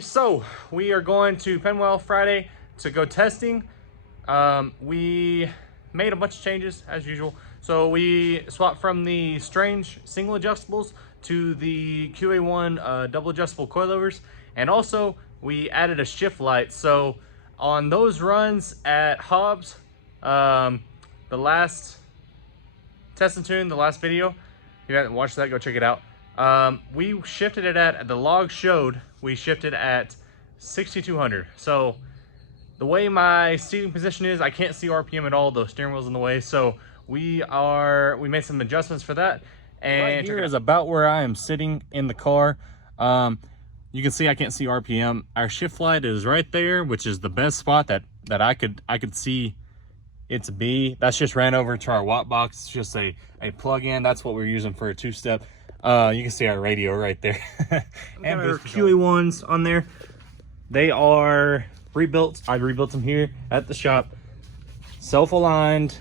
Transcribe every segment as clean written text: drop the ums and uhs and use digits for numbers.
Alrighty, so we are going to Penwell Friday to go testing. We made a bunch of changes as usual. So we swapped from the Strange single adjustables to the QA1 double adjustable coilovers, and also we added a shift light. So on those runs at Hobbs, the last test and tune, the last video, if you haven't watched that, go check it out. We shifted it at, the log showed, we shifted at 6,200. So the way my seating position is, I can't see RPM at all. The steering wheel's in the way. So we made some adjustments for that. And right here is about where I am sitting in the car. You can see I can't see RPM. Our shift light is right there, which is the best spot that I could see it to be. That's just ran over to our watt box. It's just a plug-in. That's what we're using for a two-step. You can see our radio right there. And our QA1s on there. They are rebuilt. I rebuilt them here at the shop. Self-aligned.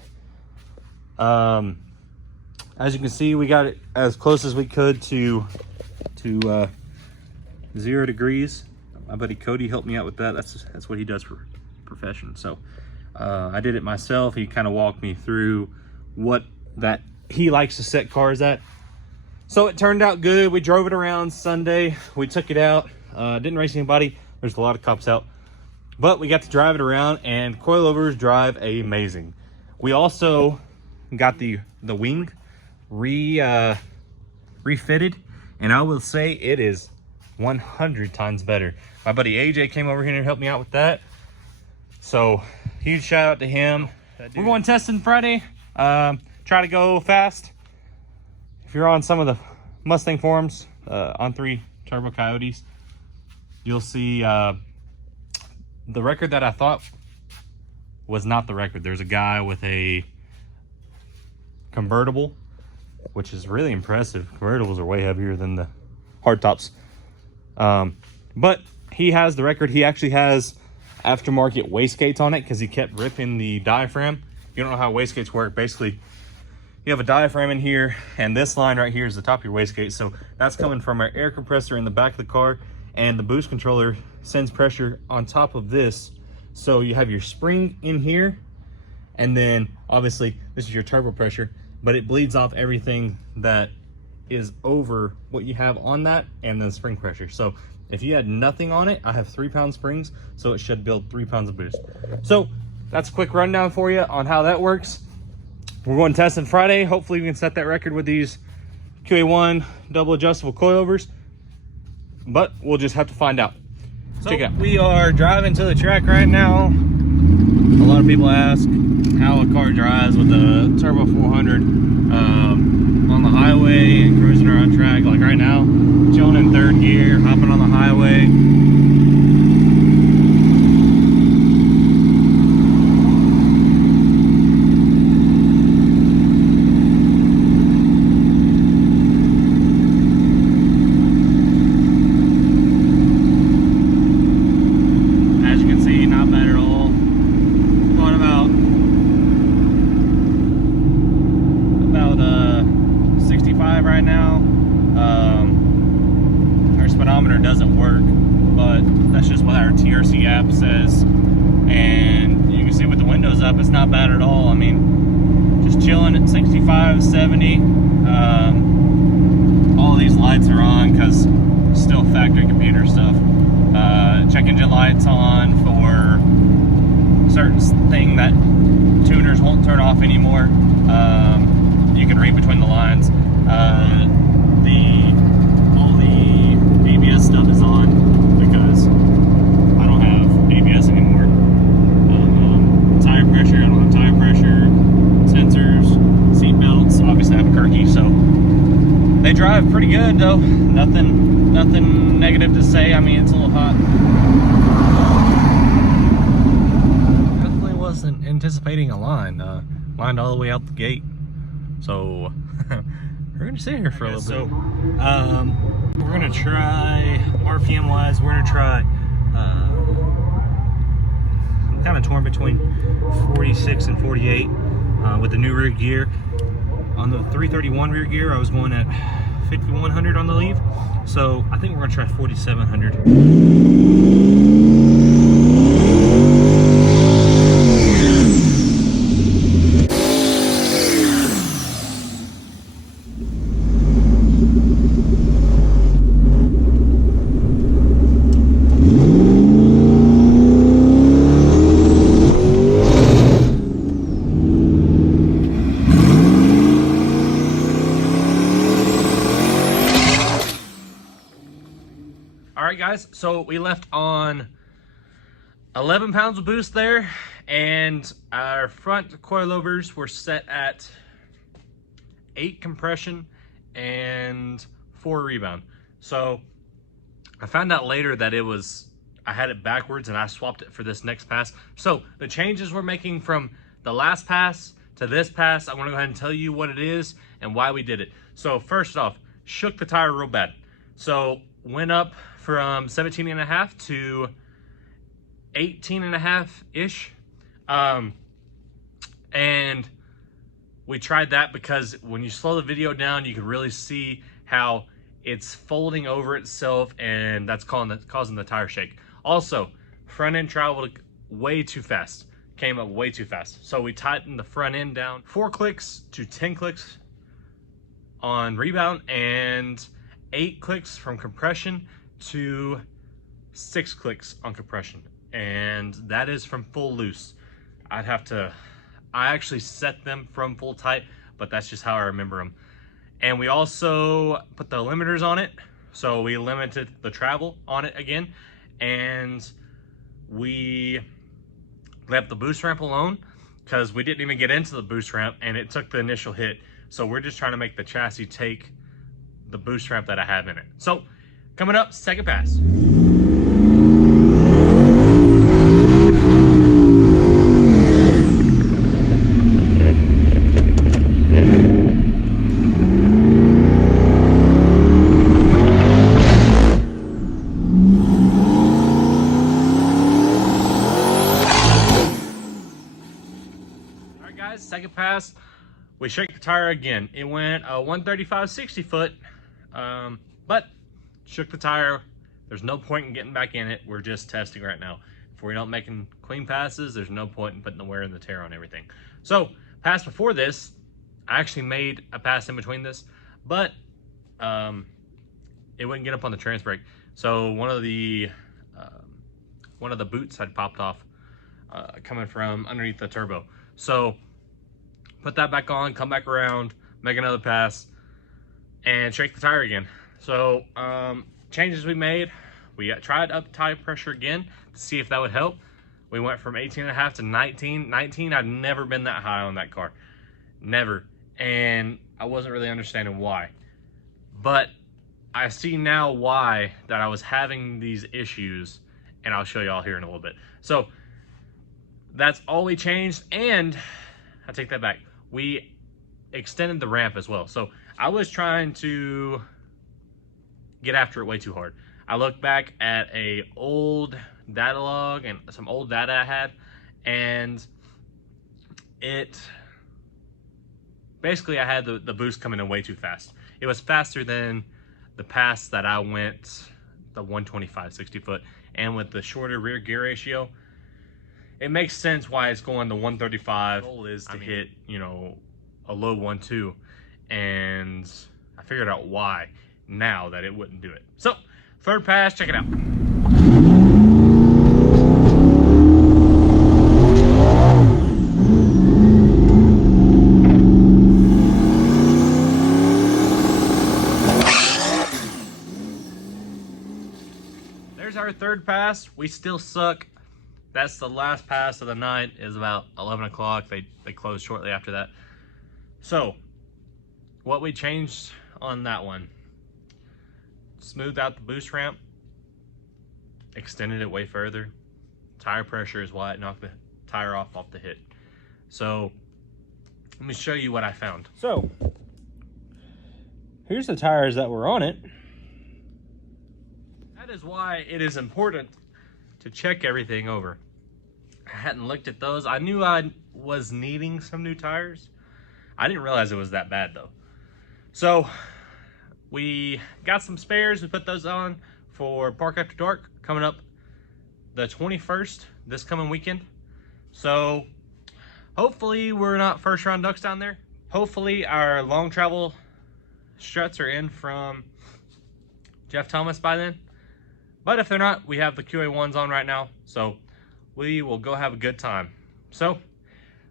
As you can see, we got it as close as we could to 0 degrees. My buddy Cody helped me out with that. That's what he does for profession. So I did it myself. He kind of walked me through what that he likes to set cars at. So it turned out good. We drove it around Sunday. We took it out. Didn't race anybody. There's a lot of cops out. But we got to drive it around, and coilovers drive amazing. We also got the wing refitted, and I will say it is 100 times better. My buddy AJ came over here and helped me out with that. So huge shout out to him. We're going testing Friday. Try to go fast. If you're on some of the Mustang forums, on 3 Turbo Coyotes, you'll see the record that I thought was not the record. There's a guy with a convertible, which is really impressive. Convertibles are way heavier than the hardtops. But he has the record. He actually has aftermarket wastegates on it because he kept ripping the diaphragm. You don't know how wastegates work. Basically, you have a diaphragm in here, and this line right here is the top of your wastegate. So that's coming from our air compressor in the back of the car, and the boost controller sends pressure on top of this. So you have your spring in here, and then obviously this is your turbo pressure, but it bleeds off everything that is over what you have on that and then spring pressure. So if you had nothing on it, I have 3-pound springs, so it should build 3 pounds of boost. So that's a quick rundown for you on how that works. We're going testing Friday. Hopefully we can set that record with these QA1 double adjustable coilovers, but we'll just have to find out. So check it out. We are driving to the track right now. A lot of people ask how a car drives with a turbo 400 on the highway and cruising around track. Like right now, chilling in 3rd gear, hopping on the highway. Right now, our speedometer doesn't work, but that's just what our TRC app says, and you can see with the windows up, it's not bad at all. I mean, just chilling at 65, 70. All of these lights are on because still factory computer stuff. Check engine lights on for certain thing that tuners won't turn off anymore. You can read between the lines. All the ABS stuff is on because I don't have ABS anymore. Tire pressure, I don't have tire pressure. Sensors, seat belts, obviously I have a Kirky, so they drive pretty good though. Nothing negative to say. I mean, it's a little hot. Definitely wasn't anticipating a line. Lined all the way out the gate. So we're gonna sit here for a little bit. So we're gonna try RPM wise. We're gonna try. I'm kind of torn between 46 and 48 with the new rear gear. On the 331 rear gear, I was going at 5100 on the leave. So I think we're gonna try 4700. All right, guys, so we left on 11 pounds of boost there, and our front coilovers were set at 8 compression and 4 rebound. So I found out later that I had it backwards and I swapped it for this next pass. So the changes we're making from the last pass to this pass, I want to go ahead and tell you what it is and why we did it. So first off, shook the tire real bad. So went up from 17.5 to 18.5-ish. And we tried that because when you slow the video down, you can really see how it's folding over itself, and that's causing the tire shake. Also, front end traveled way too fast, came up way too fast. So we tightened the front end down 4 clicks to 10 clicks on rebound, and 8 clicks from compression to 6 clicks on compression. And that is from full loose. I actually set them from full tight, but that's just how I remember them. And we also put the limiters on it. So we limited the travel on it again. And we left the boost ramp alone because we didn't even get into the boost ramp and it took the initial hit. So we're just trying to make the chassis take the boost ramp that I have in it. So coming up, second pass. Second pass, we shake the tire again. It went a 135 60 foot, but shook the tire. There's no point in getting back in it. We're just testing right now. If we're not making clean passes, there's no point in putting the wear and the tear on everything. So pass before this, I actually made a pass in between this, but it wouldn't get up on the trans brake. So one of the boots had popped off coming from underneath the turbo. So put that back on, come back around, make another pass, and shake the tire again. So changes we made, we tried up tire pressure again to see if that would help. We went from 18.5 to 19. 19, I've never been that high on that car. Never. And I wasn't really understanding why. But I see now why that I was having these issues, and I'll show y'all here in a little bit. So that's all we changed, and I take that back. We extended the ramp as well. So I was trying to get after it way too hard. I looked back at a old data log and some old data I had, and basically I had the boost coming in way too fast. It was faster than the pass that I went, the 125 60 foot, and with the shorter rear gear ratio, it makes sense why it's going to 135. The goal is to hit, a low 1.2, and I figured out why now that it wouldn't do it. So, third pass, check it out. There's our third pass. We still suck. That's the last pass of the night. Is about 11 o'clock. They closed shortly after that. So what we changed on that one, smoothed out the boost ramp, extended it way further. Tire pressure is why it knocked the tire off the hit. So let me show you what I found. So here's the tires that were on it. That is why it is important to check everything over. I hadn't looked at those. I knew I was needing some new tires. I didn't realize it was that bad though. So We got some spares. We put those on for Park After Dark coming up the 21st, this coming weekend. So hopefully we're not first round ducks down there. Hopefully our long travel struts are in from Jeff Thomas by then. But if they're not, we have the QA1s on right now. So we will go have a good time. So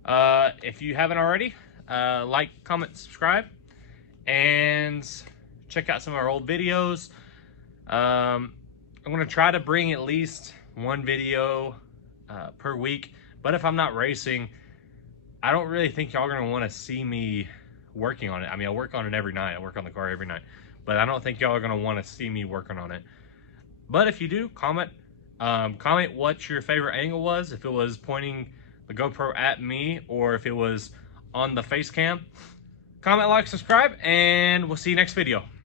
if you haven't already, like, comment, subscribe, and check out some of our old videos. I'm gonna try to bring at least one video per week, but if I'm not racing, I don't really think y'all are gonna want to see me working on it. I mean, I work on it every night. I work on the car every night, but I don't think y'all are gonna want to see me working on it. But if you do, comment what your favorite angle was, if it was pointing the GoPro at me or if it was on the face cam. Comment, like, subscribe, and we'll see you next video.